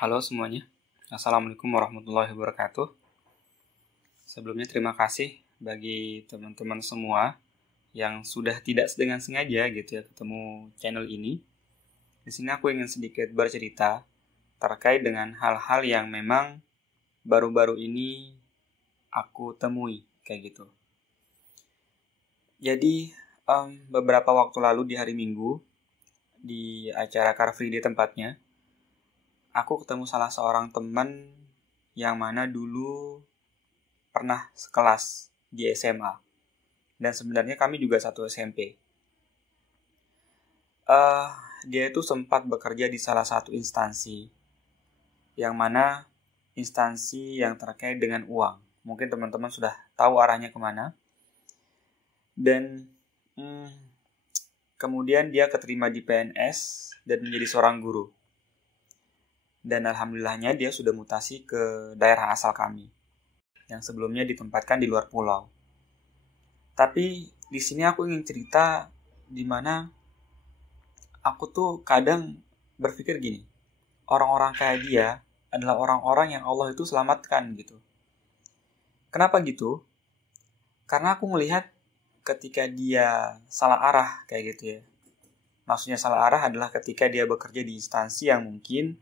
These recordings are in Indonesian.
Halo semuanya, Assalamualaikum warahmatullahi wabarakatuh. Sebelumnya terima kasih bagi teman-teman semua yang sudah tidak dengan sengaja gitu ya ketemu channel ini. Di sini aku ingin sedikit bercerita terkait dengan hal-hal yang memang baru-baru ini aku temui kayak gitu. Jadi beberapa waktu lalu di hari Minggu di acara Car Free Day tempatnya, aku ketemu salah seorang teman yang mana dulu pernah sekelas di SMA. Dan sebenarnya kami juga satu SMP. Dia itu sempat bekerja di salah satu instansi, yang mana instansi yang terkait dengan uang. Mungkin teman-teman sudah tahu arahnya kemana. Dan kemudian dia keterima di PNS dan menjadi seorang guru. Dan alhamdulillahnya dia sudah mutasi ke daerah asal kami, yang sebelumnya ditempatkan di luar pulau. Tapi di sini aku ingin cerita di mana aku tuh kadang berpikir gini, orang-orang kayak dia adalah orang-orang yang Allah itu selamatkan gitu. Kenapa gitu? Karena aku melihat ketika dia salah arah kayak gitu ya. Maksudnya salah arah adalah ketika dia bekerja di instansi yang mungkin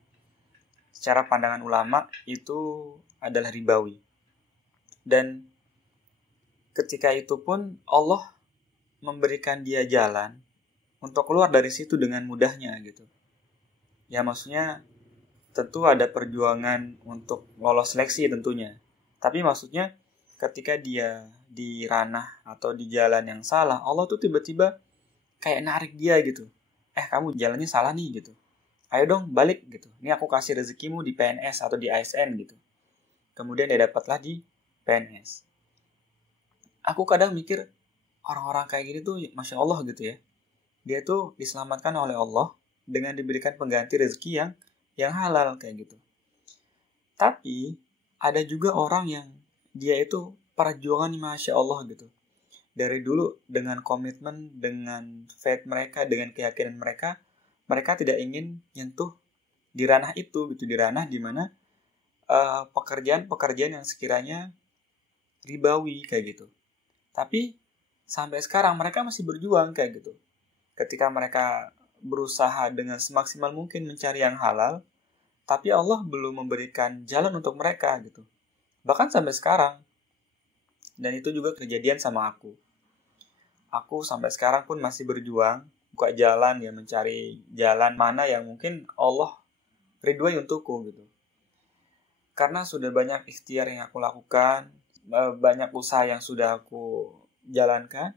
secara pandangan ulama itu adalah ribawi. Dan ketika itu pun Allah memberikan dia jalan untuk keluar dari situ dengan mudahnya gitu. Ya maksudnya tentu ada perjuangan untuk lolos seleksi tentunya. Tapi maksudnya ketika dia di ranah atau di jalan yang salah, Allah tuh tiba-tiba kayak narik dia gitu. Kamu jalannya salah nih gitu. Ayo dong balik gitu. Ini aku kasih rezekimu di PNS atau di ASN gitu. Kemudian dia dapatlah di PNS. Aku kadang mikir orang-orang kayak gini tuh Masya Allah gitu ya. Dia tuh diselamatkan oleh Allah dengan diberikan pengganti rezeki yang halal kayak gitu. Tapi ada juga orang yang dia itu perjuangan Masya Allah gitu. Dari dulu dengan komitmen, dengan faith mereka, dengan keyakinan mereka, mereka tidak ingin nyentuh di ranah itu gitu, di ranah dimana pekerjaan-pekerjaan yang sekiranya ribawi kayak gitu. Tapi sampai sekarang mereka masih berjuang kayak gitu. Ketika mereka berusaha dengan semaksimal mungkin mencari yang halal, tapi Allah belum memberikan jalan untuk mereka gitu. Bahkan sampai sekarang. Dan itu juga kejadian sama aku. Aku sampai sekarang pun masih berjuang, buka jalan ya, mencari jalan mana yang mungkin Allah ridhoi untukku gitu. Karena sudah banyak ikhtiar yang aku lakukan, banyak usaha yang sudah aku jalankan,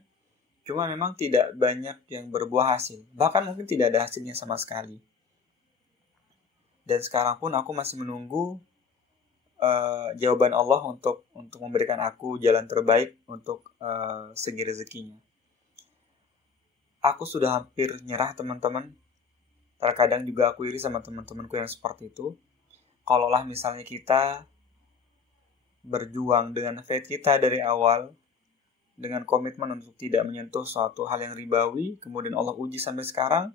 cuma memang tidak banyak yang berbuah hasil. Bahkan mungkin tidak ada hasilnya sama sekali. Dan sekarang pun aku masih menunggu jawaban Allah untuk memberikan aku jalan terbaik untuk segi rezekinya. Aku sudah hampir nyerah teman-teman. Terkadang juga aku iri sama teman-temanku yang seperti itu. Kalaulah misalnya kita berjuang dengan faith kita dari awal, dengan komitmen untuk tidak menyentuh suatu hal yang ribawi, kemudian Allah uji sampai sekarang,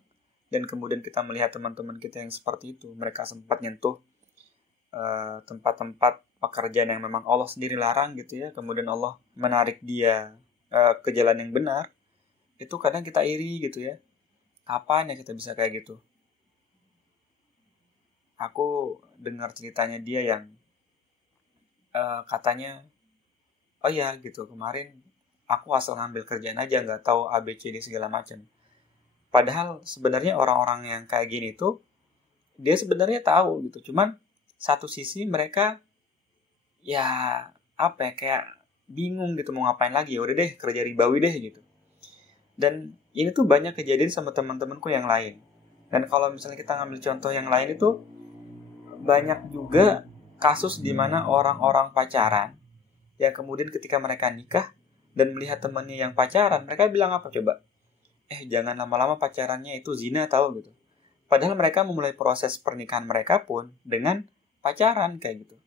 dan kemudian kita melihat teman-teman kita yang seperti itu, mereka sempat nyentuh tempat-tempat pekerjaan yang memang Allah sendiri larang gitu ya, kemudian Allah menarik dia ke jalan yang benar, itu kadang kita iri gitu ya. Kapan ya kita bisa kayak gitu? Aku dengar ceritanya dia yang katanya, oh ya gitu, kemarin aku asal ngambil kerjaan aja, nggak tahu ABCD segala macam. Padahal sebenarnya orang-orang yang kayak gini tuh dia sebenarnya tahu gitu, cuman satu sisi mereka ya apa ya, kayak bingung gitu mau ngapain lagi, ya udah deh kerja ribawi deh gitu. Dan ini tuh banyak kejadian sama teman-temanku yang lain. Dan kalau misalnya kita ngambil contoh yang lain itu banyak juga kasus di mana orang-orang pacaran yang kemudian ketika mereka nikah dan melihat temannya yang pacaran, mereka bilang apa coba? Jangan lama-lama pacarannya itu zina tahu gitu. Padahal mereka memulai proses pernikahan mereka pun dengan pacaran kayak gitu.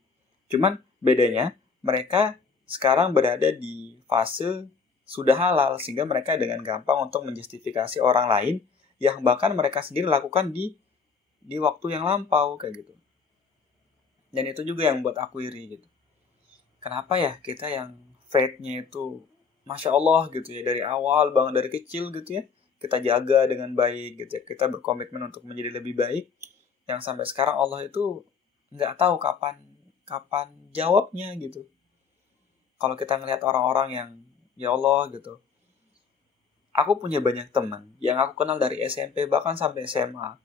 Cuman bedanya mereka sekarang berada di fase sudah halal sehingga mereka dengan gampang untuk menjustifikasi orang lain yang bahkan mereka sendiri lakukan di waktu yang lampau kayak gitu. Dan itu juga yang buat aku iri gitu. Kenapa ya kita yang faith-nya itu Masya Allah gitu ya, dari awal banget, dari kecil gitu ya, kita jaga dengan baik gitu ya, kita berkomitmen untuk menjadi lebih baik, yang sampai sekarang Allah itu nggak tahu kapan jawabnya gitu. Kalau kita ngelihat orang-orang yang ya Allah gitu, aku punya banyak teman yang aku kenal dari SMP bahkan sampai SMA.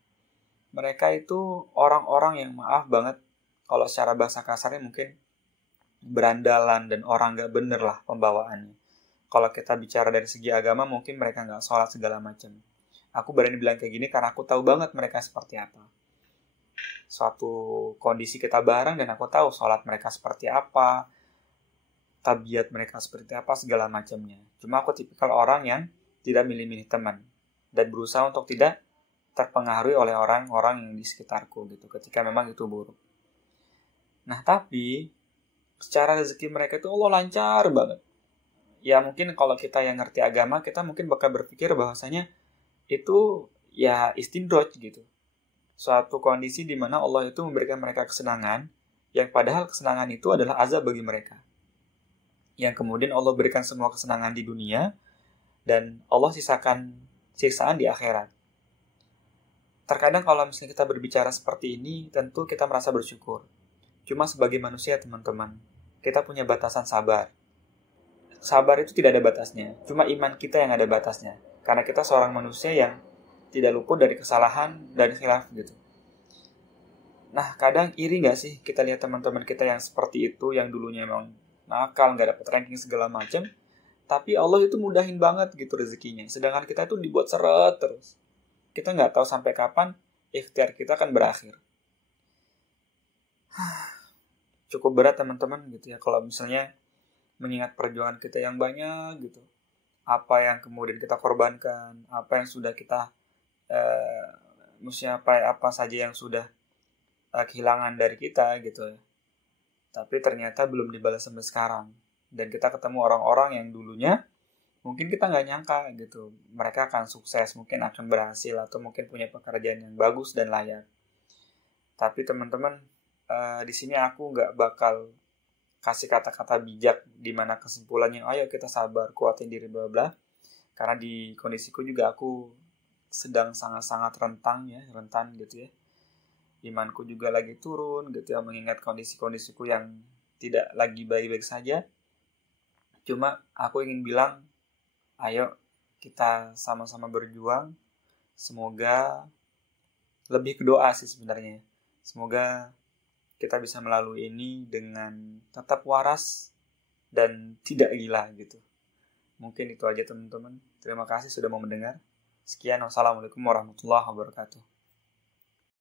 Mereka itu orang-orang yang maaf banget, kalau secara bahasa kasarnya mungkin berandalan dan orang nggak bener lah pembawaannya. Kalau kita bicara dari segi agama mungkin mereka nggak sholat segala macam. Aku berani bilang kayak gini karena aku tahu banget mereka seperti apa. Suatu kondisi kita bareng dan aku tahu sholat mereka seperti apa, tabiat mereka seperti apa, segala macamnya. Cuma aku tipikal orang yang tidak milih-milih teman dan berusaha untuk tidak terpengaruhi oleh orang-orang yang di sekitarku gitu ketika memang itu buruk. Nah tapi secara rezeki mereka itu Allah lancar banget. Ya mungkin kalau kita yang ngerti agama, kita mungkin bakal berpikir bahwasanya itu ya istindraj gitu. Suatu kondisi di mana Allah itu memberikan mereka kesenangan, yang padahal kesenangan itu adalah azab bagi mereka. Yang kemudian Allah berikan semua kesenangan di dunia, dan Allah sisakan siksaan di akhirat. Terkadang kalau misalnya kita berbicara seperti ini, tentu kita merasa bersyukur. Cuma sebagai manusia teman-teman, kita punya batasan sabar. Sabar itu tidak ada batasnya, cuma iman kita yang ada batasnya. Karena kita seorang manusia yang tidak luput dari kesalahan dan khilaf gitu. Nah, kadang iri gak sih kita lihat teman-teman kita yang seperti itu, yang dulunya emang nakal, gak dapat ranking segala macam, tapi Allah itu mudahin banget gitu rezekinya. Sedangkan kita itu dibuat seret terus. Kita gak tahu sampai kapan ikhtiar kita akan berakhir. Cukup berat teman-teman gitu ya, kalau misalnya mengingat perjuangan kita yang banyak gitu. Apa yang kemudian kita korbankan, apa yang sudah kita apa saja yang sudah kehilangan dari kita gitu ya. Tapi ternyata belum dibalas sampai sekarang. Dan kita ketemu orang-orang yang dulunya mungkin kita nggak nyangka gitu. Mereka akan sukses, mungkin akan berhasil, atau mungkin punya pekerjaan yang bagus dan layak. Tapi teman-teman, di sini aku nggak bakal kasih kata-kata bijak di mana kesimpulannya ayo kita sabar, kuatin diri bla bla. Karena di kondisiku juga aku sedang sangat-sangat rentan gitu ya. Imanku juga lagi turun gitu ya, mengingat kondisi-kondisiku yang tidak lagi baik-baik saja. Cuma aku ingin bilang, ayo kita sama-sama berjuang. Semoga lebih ke doa sih sebenarnya. Semoga kita bisa melalui ini dengan tetap waras dan tidak gila gitu. Mungkin itu aja teman-teman. Terima kasih sudah mau mendengar. Sekian, wassalamualaikum warahmatullahi wabarakatuh.